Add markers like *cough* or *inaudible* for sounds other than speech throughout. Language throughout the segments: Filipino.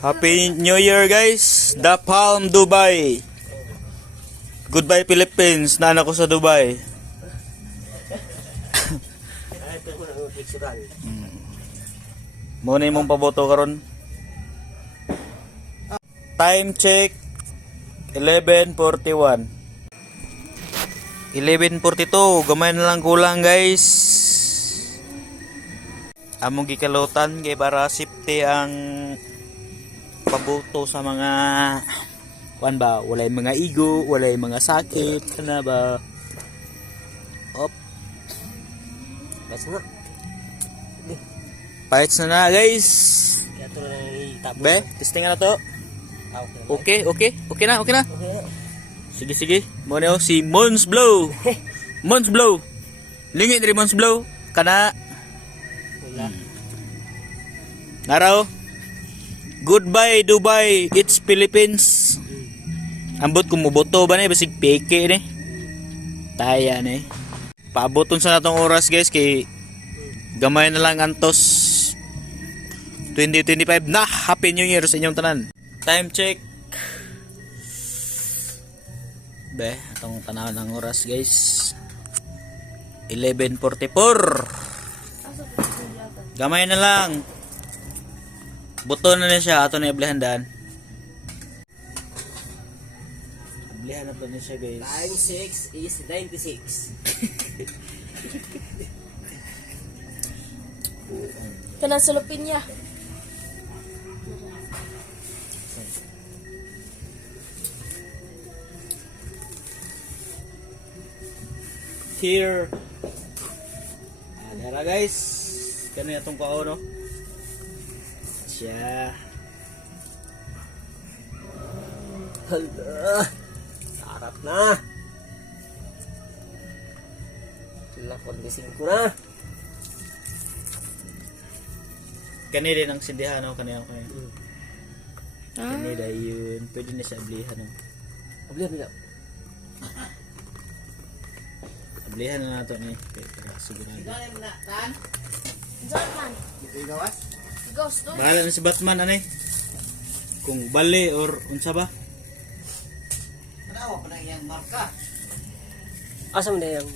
Happy New Year guys! The Palm Dubai! Goodbye Philippines! Nana ko sa Dubai. Muna imong paboto karon. Time check 11:41. 11:42, gamay na lang kulang guys. Among gikalutan kay para safety ang paboto sa mga kuan ba, walay mga igo, walay mga sakit, kana ba? Op, Basta na. fights na na guys. Be, testing na to. Ah, okay. Okay, okay. Na, okay na. Sige, sige. Mo na si Mons Blow. *laughs* Mons Blow. Lingi diri Mons Blow. Kana Wala. naraw. Goodbye Dubai. It's Philippines. Ambot ko muboto ba ni basig peke ni. Taya ni. Paaboton sa natong oras guys kay gamay na lang antos 2025 na Happy New Year sa inyong tanan. Time check. Be, atong tanaw ng oras guys. 11.44. Gamay na lang. Buto na na siya. Ato na iblihandan. Iblihan na to na siya guys. *laughs* Time 6 is 96. Kana sa lupin niya. Here. Ah, dara guys. Kano itong kao no? Siya. Hala. Sarap na. Sila kondising ko na. Kani din ang sindihan no? Kani ako eh. Ah, Kani da yun. Pwede na siya ablihan no? Abli, abli. Ablihan na nato ni. Okay, para sigurado. Batman. Ghost to. Bahala na si Batman anay. Kung bali or unsa ba? Asa mo na yung...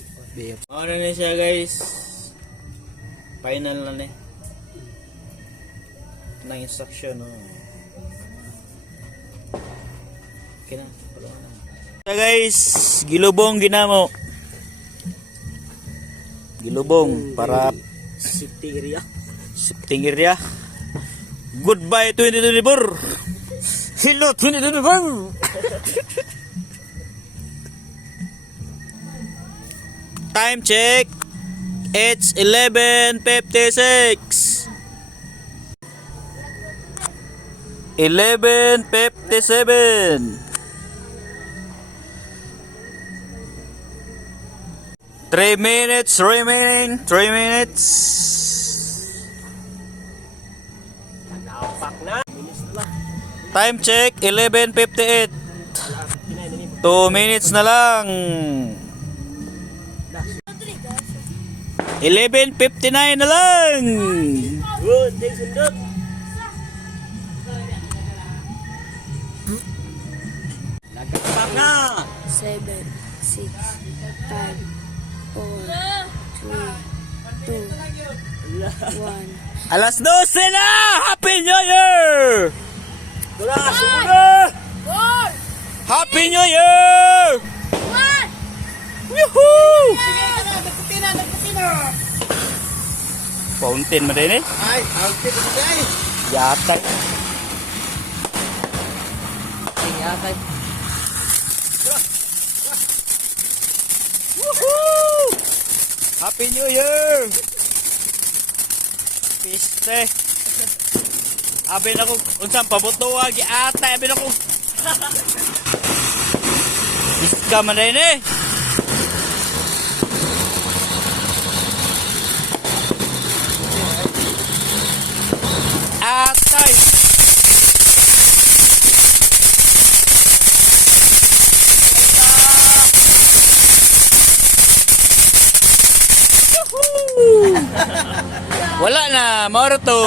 Ano na siya guys. Final na ni. Nang instruction no. Okay na. So guys, gilubong ginamo. Gilubong para City area. sifting area. Goodbye 2024. Hello 2024. Time check. It's 11:56. 11:57. Three minutes remaining. Three minutes. Time check 11:58. Kinay na ni. 2 minutes na lang. 11:59 na lang. Nagkapak na. Seven, six, five, four, three, two, one. Alas 12 na! Happy New Year! Tula, sumunod. Happy New Year! Woohoo! Fountain mo din eh. Ay, outfit mo dyan. Yata. Ay, yatay. Woohoo! Happy New Year! Piste. Abi na ko, unsang pabutuwa, giata, abi na ko. Iska man rin eh. Atay! Wala na, mauro to.